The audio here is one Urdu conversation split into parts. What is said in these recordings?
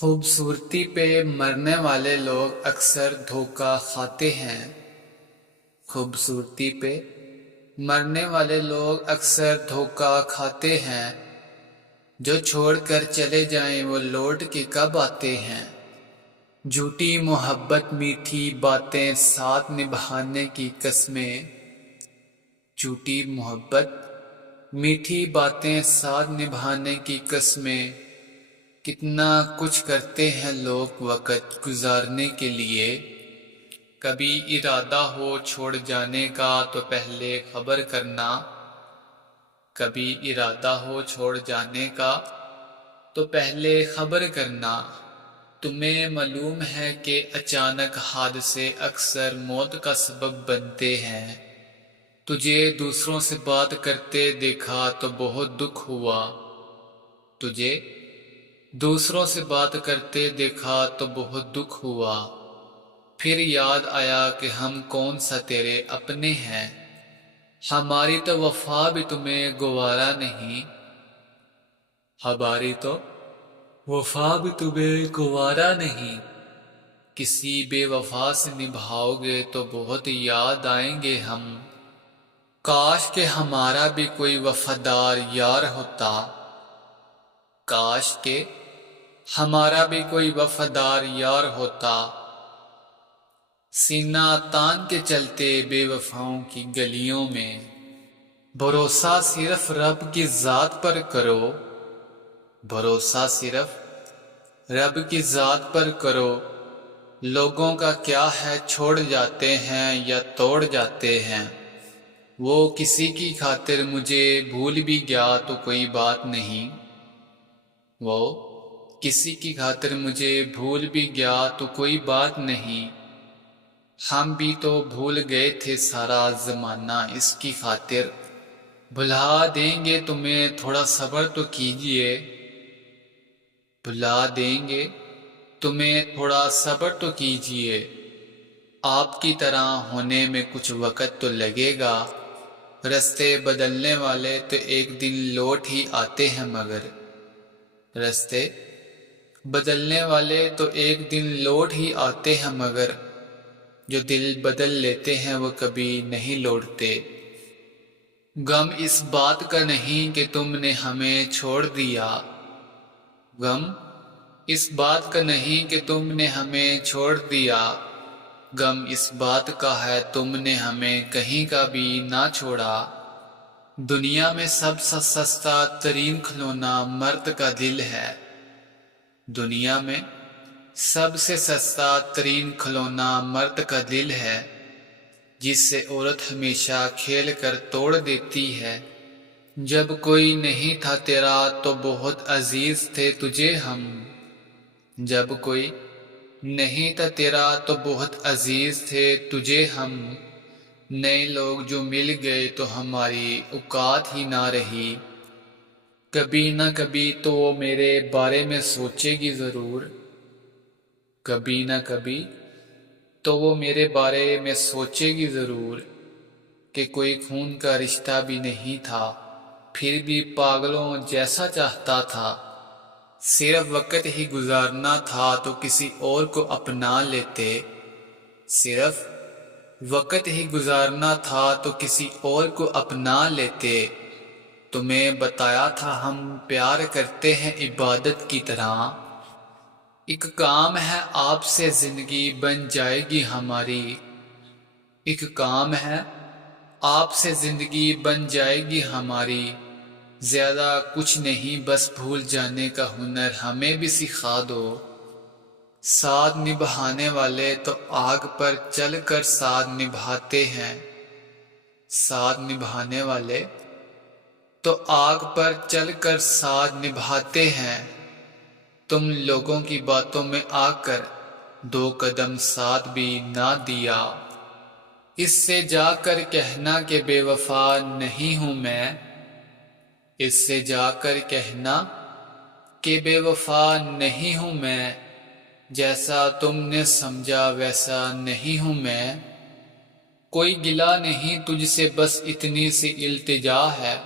خوبصورتی پہ مرنے والے لوگ اکثر دھوکہ کھاتے ہیں۔ خوبصورتی پہ مرنے والے لوگ اکثر دھوکہ کھاتے ہیں۔ جو چھوڑ کر چلے جائیں وہ لوٹ کے کب آتے ہیں۔ جھوٹی محبت میٹھی باتیں ساتھ نبھانے کی قسمیں، جھوٹی محبت میٹھی باتیں ساتھ نبھانے کی قسمیں، کتنا کچھ کرتے ہیں لوگ وقت گزارنے کے لیے۔ کبھی ارادہ ہو چھوڑ جانے کا تو پہلے خبر کرنا، کبھی ارادہ ہو چھوڑ جانے کا تو پہلے خبر کرنا۔ تمہیں معلوم ہے کہ اچانک حادثے اکثر موت کا سبب بنتے ہیں۔ تجھے دوسروں سے بات کرتے دیکھا تو بہت دکھ ہوا، تجھے دوسروں سے بات کرتے دیکھا تو بہت دکھ ہوا۔ پھر یاد آیا کہ ہم کون سا تیرے اپنے ہیں، ہماری تو وفا بھی تمہیں گوارا نہیں، ہماری تو وفا بھی تمہیں گوارا نہیں۔ کسی بے وفا سے نبھاؤ گے تو بہت یاد آئیں گے ہم، کاش کہ ہمارا بھی کوئی وفادار یار ہوتا، کاش کہ ہمارا بھی کوئی وفادار یار ہوتا۔ سینہ تان کے چلتے بے وفاؤں کی گلیوں میں، بھروسہ صرف رب کی ذات پر کرو، بھروسہ صرف رب کی ذات پر کرو۔ لوگوں کا کیا ہے چھوڑ جاتے ہیں یا توڑ جاتے ہیں، وہ کسی کی خاطر مجھے بھول بھی گیا تو کوئی بات نہیں، وہ کسی کی خاطر مجھے بھول بھی گیا تو کوئی بات نہیں۔ ہم بھی تو بھول گئے تھے سارا زمانہ اس کی خاطر، بھلا دیں گے تمہیں تھوڑا صبر تو کیجئے، بھلا دیں گے تمہیں تھوڑا صبر تو کیجئے۔ آپ کی طرح ہونے میں کچھ وقت تو لگے گا، رستے بدلنے والے تو ایک دن لوٹ ہی آتے ہیں، مگر رستے بدلنے والے تو ایک دن لوٹ ہی آتے ہیں، مگر جو دل بدل لیتے ہیں وہ کبھی نہیں لوٹتے۔ غم اس بات کا نہیں کہ تم نے ہمیں چھوڑ دیا، غم اس بات کا نہیں کہ تم نے ہمیں چھوڑ دیا، غم اس بات کا ہے تم نے ہمیں کہیں کا بھی نہ چھوڑا۔ دنیا میں سب سے سستا ترین کھلونا مرد کا دل ہے، دنیا میں سب سے سستا ترین کھلونا مرد کا دل ہے، جس سے عورت ہمیشہ کھیل کر توڑ دیتی ہے۔ جب کوئی نہیں تھا تیرا تو بہت عزیز تھے تجھے ہم، جب کوئی نہیں تھا تیرا تو بہت عزیز تھے تجھے ہم، نئے لوگ جو مل گئے تو ہماری اوقات ہی نہ رہی۔ کبھی نہ کبھی تو وہ میرے بارے میں سوچے گی ضرور، کبھی نہ کبھی تو وہ میرے بارے میں سوچے گی ضرور، کہ کوئی خون کا رشتہ بھی نہیں تھا، پھر بھی پاگلوں جیسا چاہتا تھا۔ صرف وقت ہی گزارنا تھا تو کسی اور کو اپنا لیتے، صرف وقت ہی گزارنا تھا تو کسی اور کو اپنا لیتے۔ تمہیں بتایا تھا ہم پیار کرتے ہیں عبادت کی طرح، ایک کام ہے آپ سے زندگی بن جائے گی ہماری، ایک کام ہے آپ سے زندگی بن جائے گی ہماری۔ زیادہ کچھ نہیں بس بھول جانے کا ہنر ہمیں بھی سکھا دو، ساتھ نبھانے والے تو آگ پر چل کر ساتھ نبھاتے ہیں، ساتھ نبھانے والے تو آگ پر چل کر ساتھ نبھاتے ہیں۔ تم لوگوں کی باتوں میں آ کر دو قدم ساتھ بھی نہ دیا، اس سے جا کر کہنا کہ بے وفا نہیں ہوں میں، اس سے جا کر کہنا کہ بے وفا نہیں ہوں میں، جیسا تم نے سمجھا ویسا نہیں ہوں میں۔ کوئی گلہ نہیں تجھ سے بس اتنی سی التجا ہے،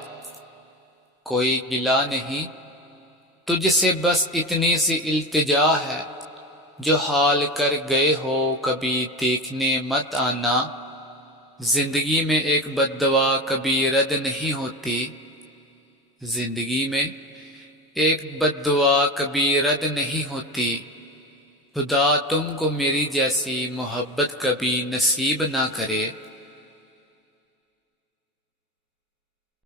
کوئی گلہ نہیں تجھ سے بس اتنی سی التجا ہے، جو حال کر گئے ہو کبھی دیکھنے مت آنا۔ زندگی میں ایک بد دعا کبھی رد نہیں ہوتی، زندگی میں ایک بد دعا کبھی رد نہیں ہوتی۔ خدا تم کو میری جیسی محبت کبھی نصیب نہ کرے۔